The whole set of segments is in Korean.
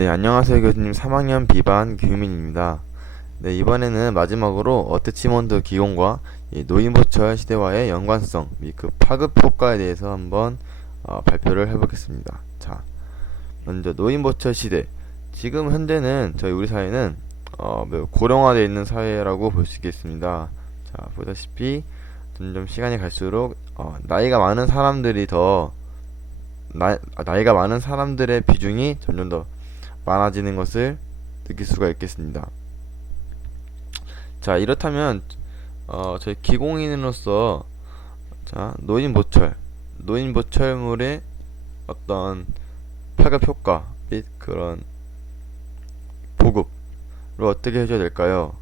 네, 안녕하세요 교수님. 3학년 B반 규민입니다. 네, 이번에는 마지막으로 어태치먼트 기공과 이 노인보철 시대와의 연관성 및 그 파급 효과에 대해서 한번 발표를 해보겠습니다. 자, 먼저 노인보철 시대. 지금 현재는 우리 사회는 매우 고령화되어 있는 사회라고 볼 수 있겠습니다. 자, 보다시피 점점 시간이 갈수록 나이가 많은 사람들이 나이가 많은 사람들의 비중이 점점 더 많아지는 것을 느낄 수가 있겠습니다. 자, 이렇다면 저희 기공인으로서 노인 보철물의 어떤 파급 효과 및 그런 보급을 어떻게 해줘야 될까요?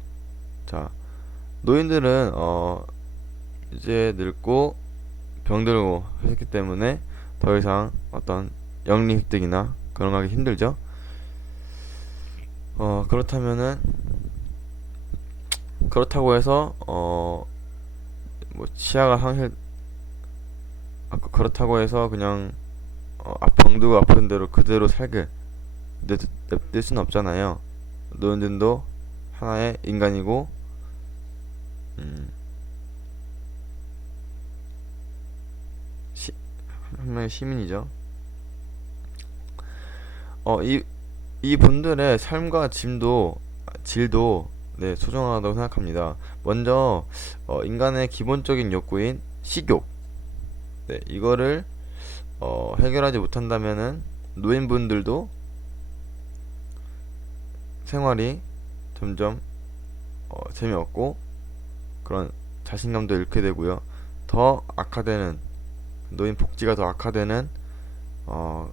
자, 노인들은 이제 늙고 병들고 했기 때문에 더 이상 어떤 영리 획득이나 그런 거 하기 힘들죠. 그렇다면은 그렇다고 해서 뭐 치아가 상실 그렇다고 해서 그냥 병들고 아픈 대로 그대로 살게 냅둘 수는 없잖아요. 노인들도 하나의 인간이고 음, 시, 한 명의 시민이죠. 이 분들의 삶과 질도 네, 소중하다고 생각합니다. 먼저 인간의 기본적인 욕구인 식욕, 네, 이거를 해결하지 못한다면은 노인분들도 생활이 점점 재미없고 그런 자신감도 잃게 되고요. 더 악화되는 노인 복지가 더 악화되는 어,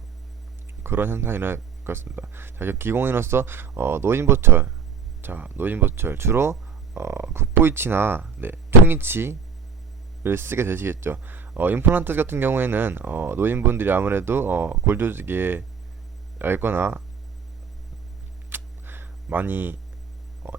그런 현상이 일어날 것 같습니다. 자, 기공인으로서 노인보철 주로 국보이치나 네, 총이치를 쓰게 되시겠죠. 임플란트 같은 경우에는 노인분들이 아무래도 골 조직에 얇거나 많이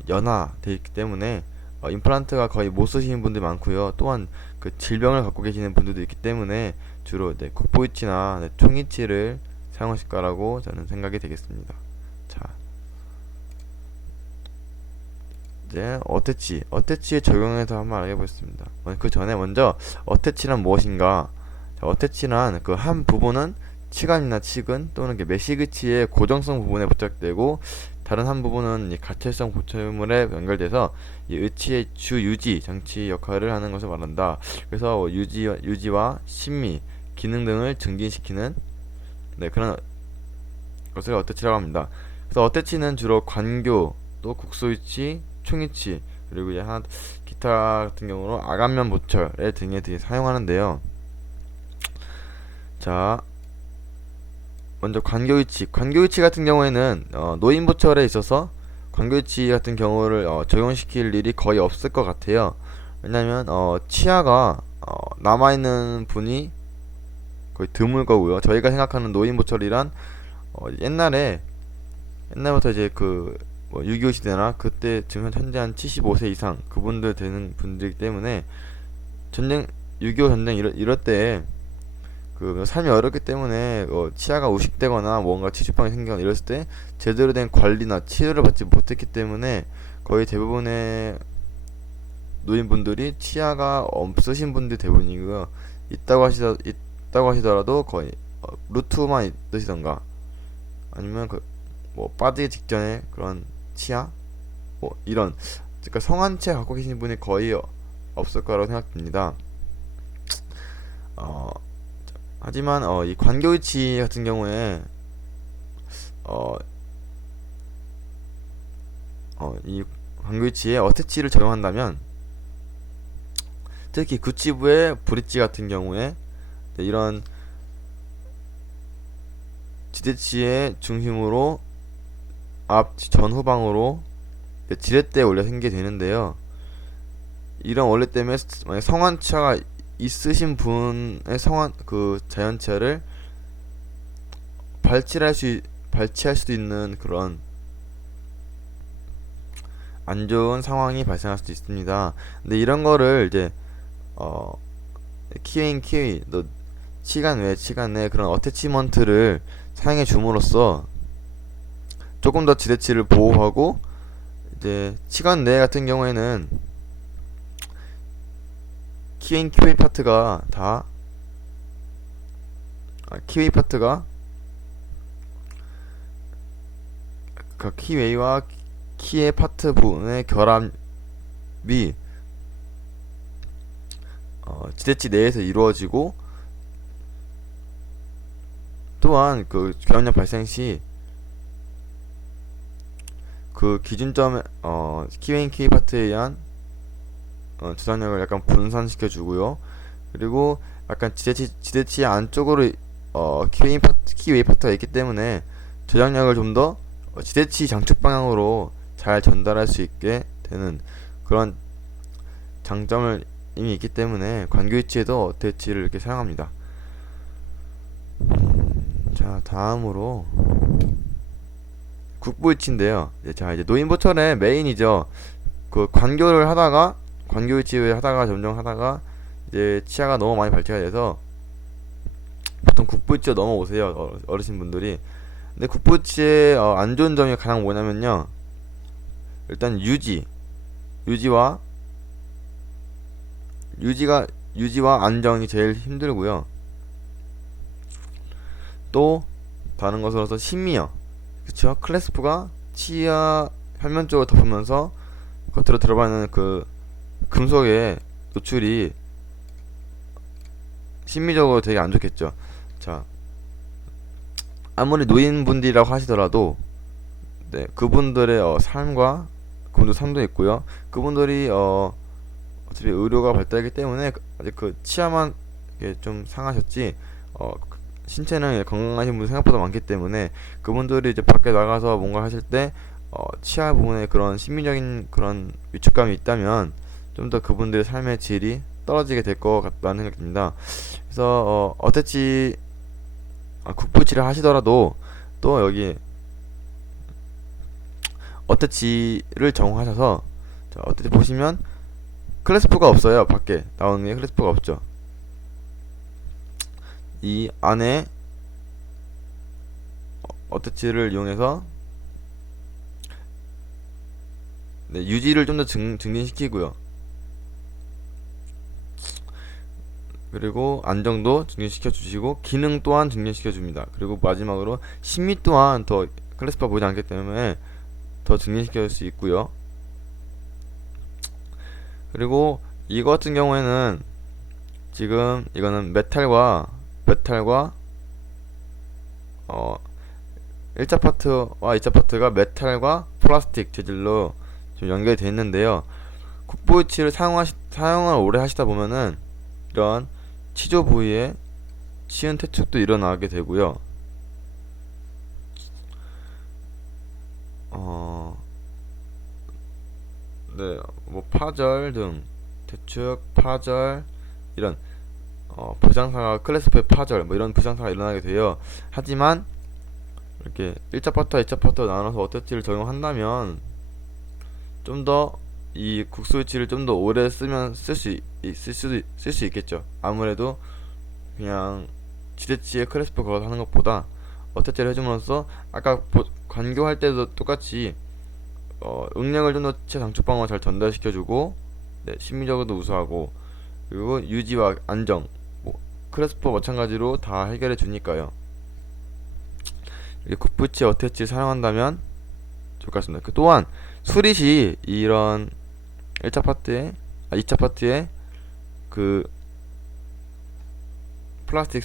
연화되어 있기 때문에 임플란트가 거의 못 쓰시는 분들이 많고요. 또한 그 질병을 갖고 계시는 분들도 있기 때문에 주로 네, 국보이치나 네, 총이치를 사용하실 거라고 저는 생각이 되겠습니다. 자, 이제 어태치에 적용해서 한번 알아보겠습니다. 그 전에 먼저 어태치란 무엇인가? 자, 어태치란 그 한 부분은 치관이나 치근 또는 매시그치의 고정성 부분에 부착되고 다른 한 부분은 이 가채성 보철물에 연결돼서 이 의치의 주 유지 장치 역할을 하는 것을 말한다. 그래서 유지와 심미, 기능 등을 증진시키는 네, 그런 것을 어태치라고 합니다. 그래서 어태치는 주로 관교, 또 국소유치, 충이치 그리고 이제 기타 같은 경우로 아간면 보철 등에 되게 사용하는데요. 자, 먼저 관교위치 같은 경우에는 노인 보철에 있어서 관교위치 같은 경우를 적용시킬 일이 거의 없을 것 같아요. 왜냐면 치아가 남아있는 분이 거의 드물 거고요. 저희가 생각하는 노인 보철이란 옛날부터 이제 뭐 6.25 시대나 그때 지금 현재 한 75세 이상 그분들 되는 분들이기 때문에 6.25 전쟁 이럴 때 삶이 어렵기 때문에 치아가 우식되거나 뭔가 치주병이 생기거나 이랬을 때 제대로 된 관리나 치료를 받지 못했기 때문에 거의 대부분의 노인분들이 치아가 없으신 분들이 대부분이고요. 있다고 하시더라도 거의 루트만 있으시던가 아니면 뭐 빠지기 직전에 그런 치아 뭐 이런 그러니까 성한치아 갖고 계신 분이 거의 없을 거라고 생각됩니다. 어, 하지만 이 관교위치 같은 경우에 어, 이 관교위치에 어태치를 적용한다면 특히 구치부의 브릿지 같은 경우에 네, 이런 지대치의 중심으로 앞 전후방으로 네, 지렛대에 올려 생기게 되는데요. 이런 원래 때문에 만약 성환치아가 있으신 분의 자연치아를 발치할 수도 있는 그런 안 좋은 상황이 발생할 수도 있습니다. 근데 이런 거를 이제 어 키웨인 너 치간 외 그런 어태치먼트를 사용해 줌으로써 조금 더 지대치를 보호하고, 이제 치관 내에 같은 경우에는 키웨이 파트가 다 키웨이 파트가 그 키웨이와 키의 파트 부분의 결합이 지대치 내에서 이루어지고, 또한 그 결합력 발생 시 그 기준점에 키웨이 파트에 의한 저장력을 약간 분산시켜 주고요. 그리고 약간 지대치 안쪽으로 키웨이 파트가 있기 때문에 저장력을 좀 더 지대치 장축 방향으로 잘 전달할 수 있게 되는 그런 장점을 이미 있기 때문에 관교 위치에도 어태치를 이렇게 사용합니다. 자, 다음으로 국부 위치인데요. 자, 이제 노인보철의 메인이죠. 그 관교 위치를 하다가 점점 하다가 이제 치아가 너무 많이 발치가 돼서 보통 국부 위치로 넘어오세요, 어르신 분들이. 근데 국부 위치의 안 좋은 점이 가장 뭐냐면요, 일단 유지와 안정이 제일 힘들고요. 또 다른 것으로서 심미어, 그쵸? 클래스프가 치아 표면 쪽을 덮으면서 겉으로 들어가 있는 그 금속의 노출이 심미적으로 되게 안 좋겠죠. 자, 아무리 노인분들이라고 하시더라도 네, 그분들의 삶과 그분들 삶도 있고요. 그분들이 어차피 의료가 발달하기 때문에 아직 그 치아만 좀 상하셨지 신체는 건강하신 분 생각보다 많기 때문에 그분들이 이제 밖에 나가서 뭔가 하실 때 치아 부분에 그런 심미적인 그런 위축감이 있다면 좀 더 그분들의 삶의 질이 떨어지게 될 것 같다는 생각이 듭니다. 그래서 어태치 국부치를 하시더라도 또 여기 어태치를 정하셔서, 자, 어태치 보시면 클래스프가 없어요. 밖에 나오는 게 클래스프가 없죠. 이 안에 어태치를 이용해서 네, 유지를 좀 더 증진시키고요. 그리고 안정도 증진시켜 주시고 기능 또한 증진시켜 줍니다. 그리고 마지막으로 심미 또한 더 클래스파 보이지 않기 때문에 더 증진시켜 줄 수 있고요. 그리고 이거 같은 경우에는 지금 이거는 메탈과 1차 파트와 2차 파트가 메탈과 플라스틱 재질로 좀 연결이 되어 있는데요. 국보위치를 사용을 오래 하시다 보면은 이런 치조 부위에 치은 퇴축도 일어나게 되고요. 네, 뭐 파절 등 퇴축, 파절 이런 부상사가 클래스프의 파절 뭐 이런 부상사가 일어나게 돼요. 하지만 이렇게 1차 파트와 2차 파트로 나눠서 어태치를 적용한다면 좀 더 이 국수위치를 좀 더 오래 쓰면 쓸 수 있겠죠. 아무래도 그냥 지대치에 클래스프 걸어서 하는 것보다 어태치를 해줌으로써 아까 관교할 때도 똑같이 응력을 좀 더 체 장축 방어를 잘 전달시켜주고, 네, 심리적으로도 우수하고, 그리고 유지와 안정, 뭐 클래스프와 마찬가지로 다 해결해 주니까요. 국부치 어태치 사용한다면 좋을 것 같습니다. 또한 수릿이 이런 2차 파트에 그 플라스틱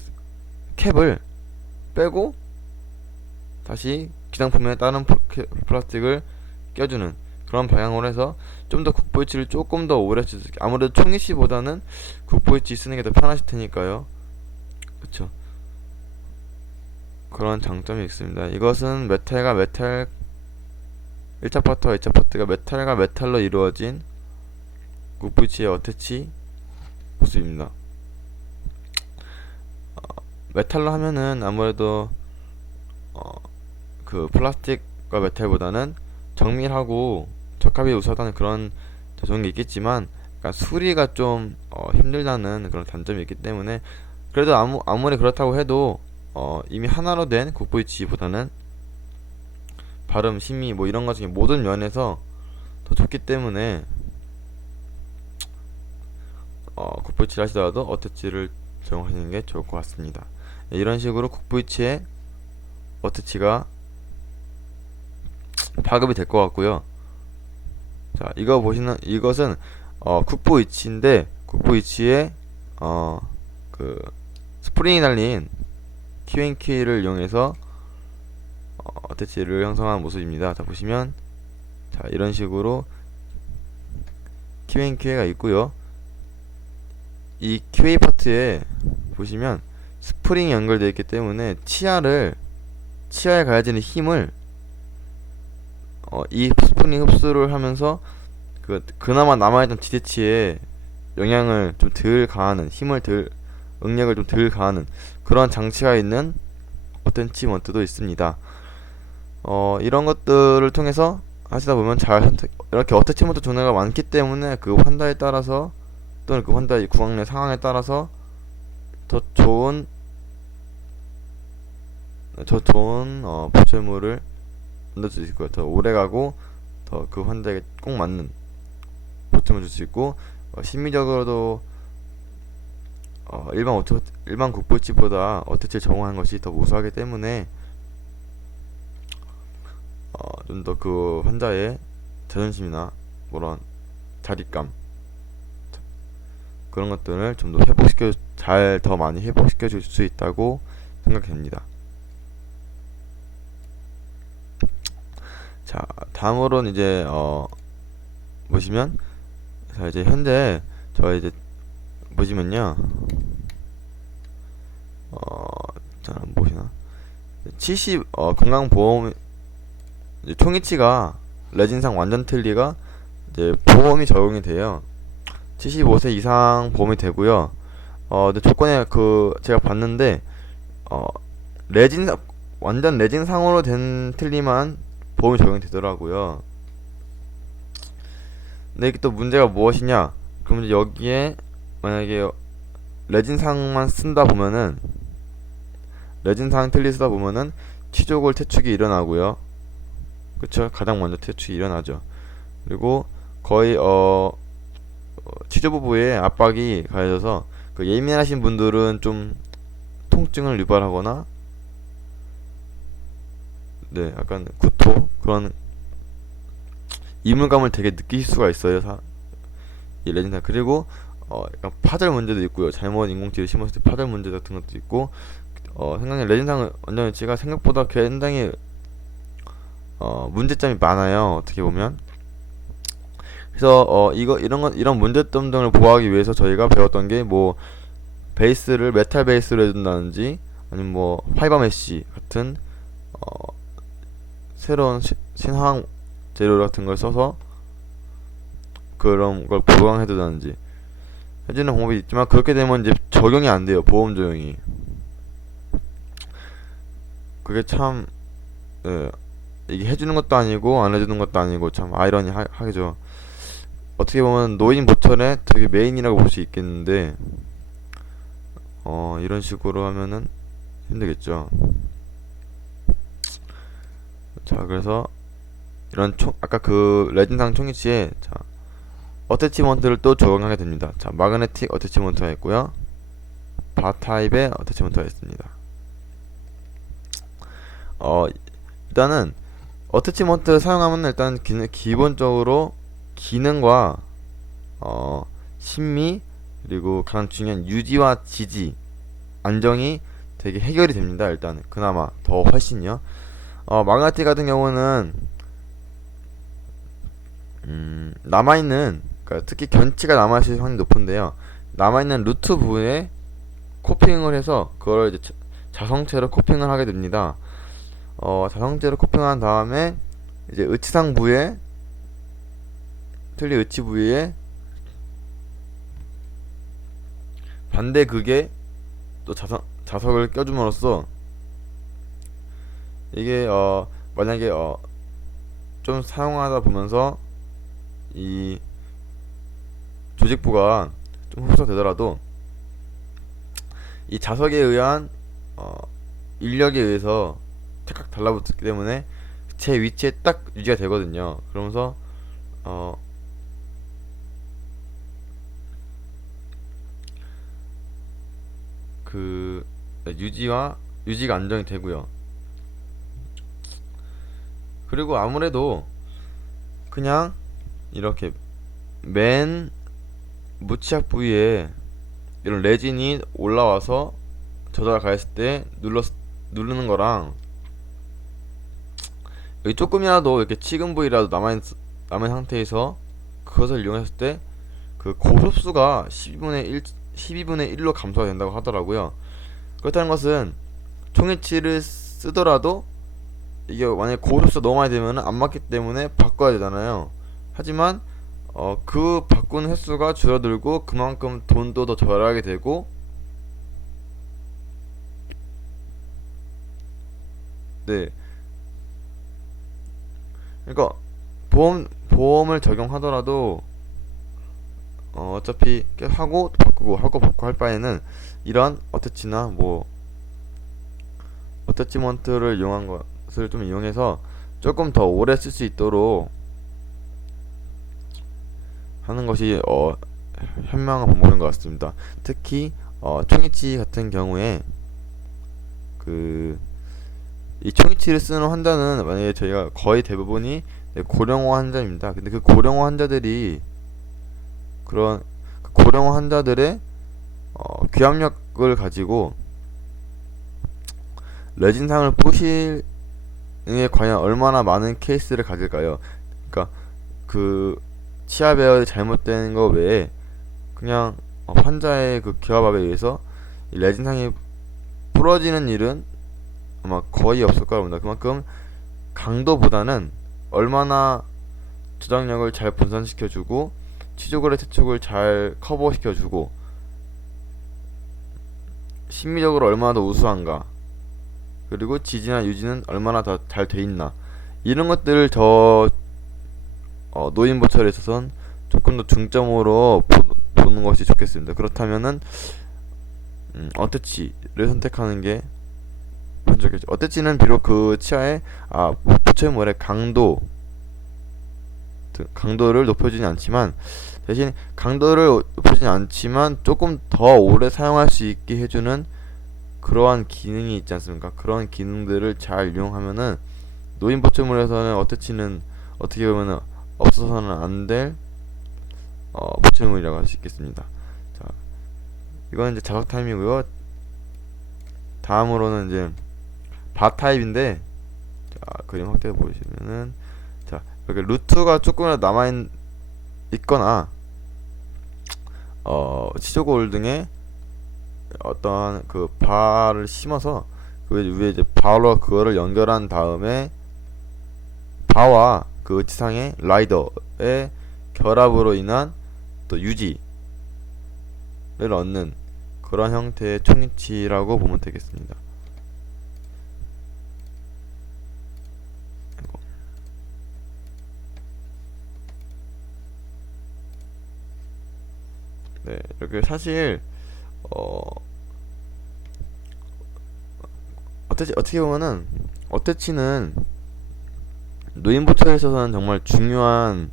캡을 빼고 다시 기장품에 다른 플라스틱을 껴주는 그런 방향으로 해서 좀 더 국보위치를 조금 더 오래 쓸 수 있게, 아무래도 총이씨보다는 국보위치 쓰는 게 더 편하실 테니까요. 그쵸. 그런 장점이 있습니다. 이것은 메탈 1차 파트와 2차 파트가 메탈과 메탈로 이루어진 국부위치의 어태치 모습입니다. 메탈로 하면은 아무래도 그 플라스틱과 메탈보다는 정밀하고 적합이 우수하다는 그런 좋은 게 있겠지만, 그러니까 수리가 좀 힘들다는 그런 단점이 있기 때문에, 그래도 아무리 그렇다고 해도 이미 하나로 된 국보위치보다는 발음, 심의 뭐 이런 것 중에 모든 면에서 더 좋기 때문에 국부위치를 하시더라도 어태치를 적용하시는 게 좋을 것 같습니다. 이런 식으로 국부위치에 어태치가 파급이 될 것 같고요. 자, 이거 보시는 이것은 국부위치인데 국부위치에 그 스프링이 달린 Q&K를 이용해서 어태치를 형성한 모습입니다. 자, 보시면 자, 이런 식으로 Q&K가 있고요. 이 QA 파트에 보시면 스프링이 연결되어 있기 때문에 치아에 가해지는 힘을 이 스프링이 흡수를 하면서 그나마 남아있던 지대치에 영향을 좀 덜 가하는 응력을 좀 덜 가하는 그런 장치가 있는 어태치먼트도 있습니다. 이런 것들을 통해서 하시다 보면 이렇게 어태치먼트 종류가 많기 때문에 그 환자에 따라서 또는 그 환자의 구강 내 상황에 따라서 더 좋은 보철물을 만들 수 있을 거예요. 더 오래가고 더 그 환자에게 꼭 맞는 보철물 줄 수 있고 심리적으로도 일반 국보치보다 어태치를 적용하는 것이 더 우수하기 때문에 좀 더 그 환자의 자존심이나 그런 자립감 그런 것들을 좀 더 더 많이 회복시켜 줄 수 있다고 생각됩니다. 자, 다음으로는 이제 보시면 자, 이제 현재 저 이제 보시면요. 자, 보시나 건강보험 이제 총이치가 레진상 완전 틀리가 이제 보험이 적용이 돼요. 75세 이상 보험이 되고요. 근데 조건에 제가 봤는데 레진 완전 레진상으로 된 틀리만 보험이 적용이 되더라고요. 근데 이게 또 문제가 무엇이냐? 그럼 이제 여기에 만약에 레진상만 쓴다 보면은 레진상 틀리 쓰다 보면은 치조골 퇴축이 일어나고요. 그쵸? 가장 먼저 퇴축이 일어나죠. 그리고 거의 치조 부부의 압박이 가해져서 그 예민하신 분들은 좀 통증을 유발하거나 네, 약간 구토 그런 이물감을 되게 느끼실 수가 있어요. 이 레진상. 그리고 약간 파절 문제도 있고요. 잘못 인공치를 심었을 때 파절 문제 같은 것도 있고 생각에 레진상 원전 위치가 생각보다 굉장히 문제점이 많아요. 어떻게 보면. 그래서 이런 문제점 등을 보호하기 위해서 저희가 배웠던 게 뭐 베이스를 메탈 베이스로 해준다든지 아니면 뭐 파이버 메쉬 같은 새로운 신화학 재료 같은 걸 써서 그런 걸 보강해두다든지 해주는 방법이 있지만 그렇게 되면 이제 적용이 안 돼요. 보험 적용이. 그게 참 이게 해주는 것도 아니고 안 해주는 것도 아니고 참 아이러니하죠. 어떻게 보면 노인 보철의 되게 메인이라고 볼 수 있겠는데 이런 식으로 하면은 힘들겠죠. 자, 그래서 이런 아까 그 레진상 총이치에 자 어태치먼트를 또 적용하게 됩니다. 자, 마그네틱 어태치먼트가 있고요. 바 타입의 어태치먼트가 있습니다. 일단은 어태치먼트를 사용하면 일단 기본적으로 기능과 심미 그리고 가장 중요한 유지와 지지 안정이 되게 해결이 됩니다. 일단 그나마 더 훨씬요. 마그네틱 같은 경우는 남아있는 그러니까 특히 견치가 남아있을 확률이 높은데요. 남아있는 루트 부분에 코핑을 해서 그걸 이제 자성체로 코핑을 하게 됩니다. 자성체로 코핑한 다음에 이제 의치상 부에 틀리 의치 부위에 반대 극에 또 자석을 껴줌으로써 이게 만약에 좀 사용하다 보면서 이 조직부가 좀 흡수되더라도 이 자석에 의한 인력에 의해서 착각 달라붙기 때문에 제 위치에 딱 유지가 되거든요. 그러면서 어 그 유지가 안정이 되고요. 그리고 아무래도 그냥 이렇게 맨 무치약 부위에 이런 레진이 올라와서 저절 가했을 때 누르는 거랑 여기 조금이라도 이렇게 식은 부위라도 남은 상태에서 그것을 이용했을 때 그 고속수가 12분의 1로 감소가 된다고 하더라고요. 그렇다는 것은 총이치를 쓰더라도 이게 만약에 고속수가 너무 많이 되면 안 맞기 때문에 바꿔야 되잖아요. 하지만 그 바꾸는 횟수가 줄어들고 그만큼 돈도 더 절약하게 되고, 네, 그러니까 보험을 적용하더라도 어차피 계속 하고 또 바꾸고 하고 바꾸고 할 바에는 이런 어태치나 뭐 어태치먼트를 이용한 것을 좀 이용해서 조금 더 오래 쓸 수 있도록 하는 것이 현명한 방법인 것 같습니다. 특히 총이치 같은 경우에 그 이 총이치를 쓰는 환자는 만약에 저희가 거의 대부분이 고령화 환자입니다. 근데 그 고령화 환자들이 그런 그 고령화 환자들의 귀압력을 가지고 레진상을 뿌실 에 과연 얼마나 많은 케이스를 가질까요? 그러니까 그 치아 배열이 잘못된 거 외에 그냥 환자의 그 기압압에 의해서 이 레진상이 부러지는 일은 아마 거의 없을 거라고 봅니다. 그만큼 강도보다는 얼마나 저장력을 잘 분산시켜주고 치조골의 퇴축을 잘 커버시켜주고 심미적으로 얼마나 더 우수한가, 그리고 지지나 유지는 얼마나 더 잘 돼있나, 이런 것들을 노인보철에 있어서는 조금 더 중점으로 보는 것이 좋겠습니다. 그렇다면은 어태치를 선택하는 게 좋겠죠. 어태치는 비록 그 치아의 보철물의 강도를 높여주진 않지만, 대신 강도를 높여주진 않지만 조금 더 오래 사용할 수 있게 해주는 그러한 기능이 있지 않습니까? 그런 기능들을 잘 이용하면은 노인 보철물에서는 어태치는 어떻게 보면은 없어서는 안 될 보철물이라고 할 수 있겠습니다. 자, 이건 이제 자석 타임이고요. 다음으로는 이제 바 타입인데, 자, 그림 확대해 보시면은, 자, 이렇게 루트가 조금이라도 있거나 치조골 등에 어떠한 그 바를 심어서 그 위에 이제 바로 그거를 연결한 다음에 바와 그 지상의 라이더의 결합으로 인한 또 유지를 얻는 그런 형태의 총이치라고 보면 되겠습니다. 네, 이렇게 사실 어떻게 보면은 어태치는 노인보철에 있어서는 정말 중요한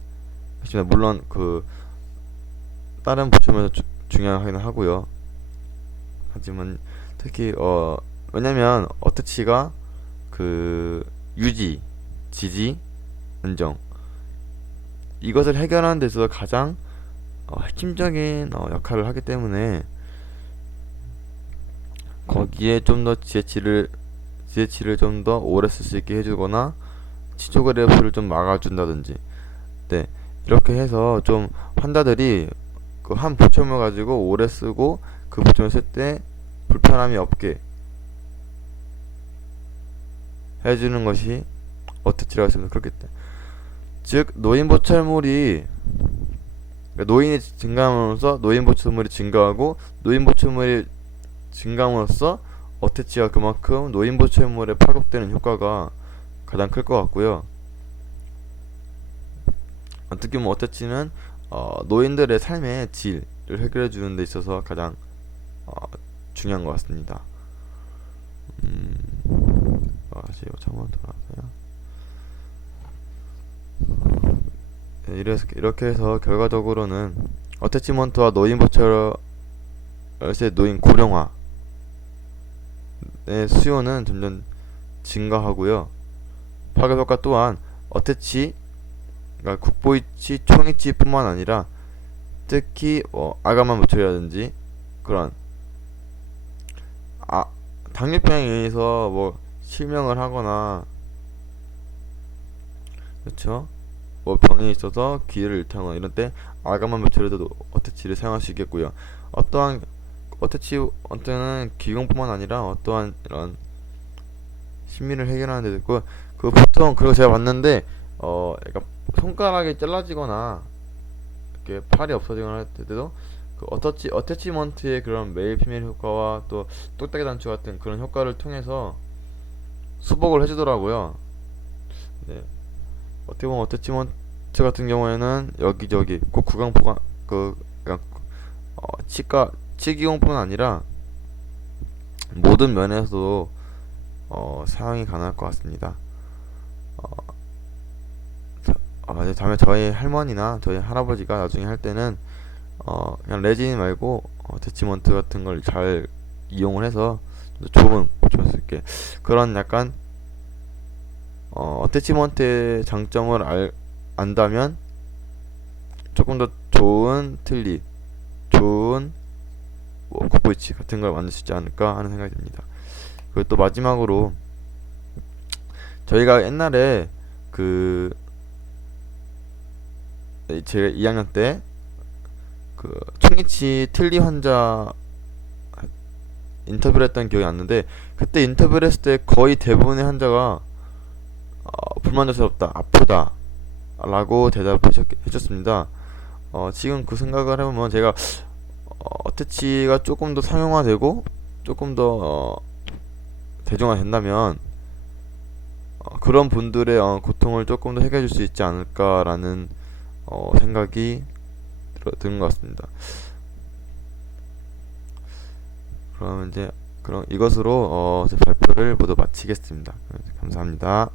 것입니다. 물론 그 다른 보철에서 중요하긴 하고요. 하지만 특히 왜냐면 어태치가 그 유지, 지지, 안정, 이것을 해결하는 데 있어서 가장 핵심적인 역할을 하기 때문에 거기에 좀 더 지혜치를 좀 더 오래 쓸 수 있게 해주거나 치조 그래프를 좀 막아준다든지, 네, 이렇게 해서 좀 환자들이 그 한 보철물 가지고 오래 쓰고 그 보철물 쓸 때 불편함이 없게 해주는 것이 어태치라고 했습니다. 그렇기 때문에 즉 노인 보철물이, 그러니까 노인이 증가함으로써 노인 보철물이 증가하고, 노인 보철물이 증가함으로써 어태치가 그만큼 노인 보철물에 파급되는 효과가 가장 클 것 같고요. 어떻게 보면 어태치는 노인들의 삶의 질을 해결해 주는 데 있어서 가장 중요한 것 같습니다. 다시 5,000원 돌아가세요. 이렇게 해서 결과적으로는 어태치먼트와 노인버처 열쇠 노인 고령화의 수요는 점점 증가하고요. 파급 효과 또한 어태치, 그러니까 국보이치, 총이치뿐만 아니라 특히 아가만 버처라든지 그런 당뇨병에 의해서 실명을 하거나, 그렇죠? 병이 있어서 기회를 잃다거나 이런 때 아가만 버처리도 어태치를 사용할 수 있겠고요. 어떠한 어태치먼트는 기공뿐만 아니라 어떠한 이런 심리를 해결하는 데도 있고, 보통 그리고 제가 봤는데 약간 손가락이 잘라지거나 이렇게 팔이 없어지거나 할 때도 어태치먼트의 그런 메일 피메일 효과와 또 똑딱이 단추 같은 그런 효과를 통해서 수복을 해주더라고요. 네. 어떻게 보면 어태치먼트 같은 경우에는 여기저기 꼭 구강포가 약간 치기용뿐 아니라 모든 면에서도 사용이 가능할 것 같습니다. 다음에 저희 할머니나 저희 할아버지가 나중에 할 때는 그냥 레진 말고 어태치먼트 같은 걸 잘 이용을 해서 좋은 보충할 수 있게, 그런 약간 어태치먼트의 장점을 안다면 조금 더 좋은 틀니, 좋은 국보이치 같은 걸 만들 수 있지 않을까 하는 생각이 듭니다. 그리고 또 마지막으로 저희가 옛날에 제가 2학년 때 총이치 틀니 환자 인터뷰를 했던 기억이 났는데, 그때 인터뷰를 했을 때 거의 대부분의 환자가 불만족스럽다, 아프다 라고 해줬습니다. 지금 그 생각을 해보면 제가 어태치가 조금 더 상용화되고 조금 더 대중화된다면 그런 분들의 고통을 조금 더 해결해 줄 수 있지 않을까라는 생각이 드는 것 같습니다. 그럼 이것으로 제 발표를 모두 마치겠습니다. 감사합니다.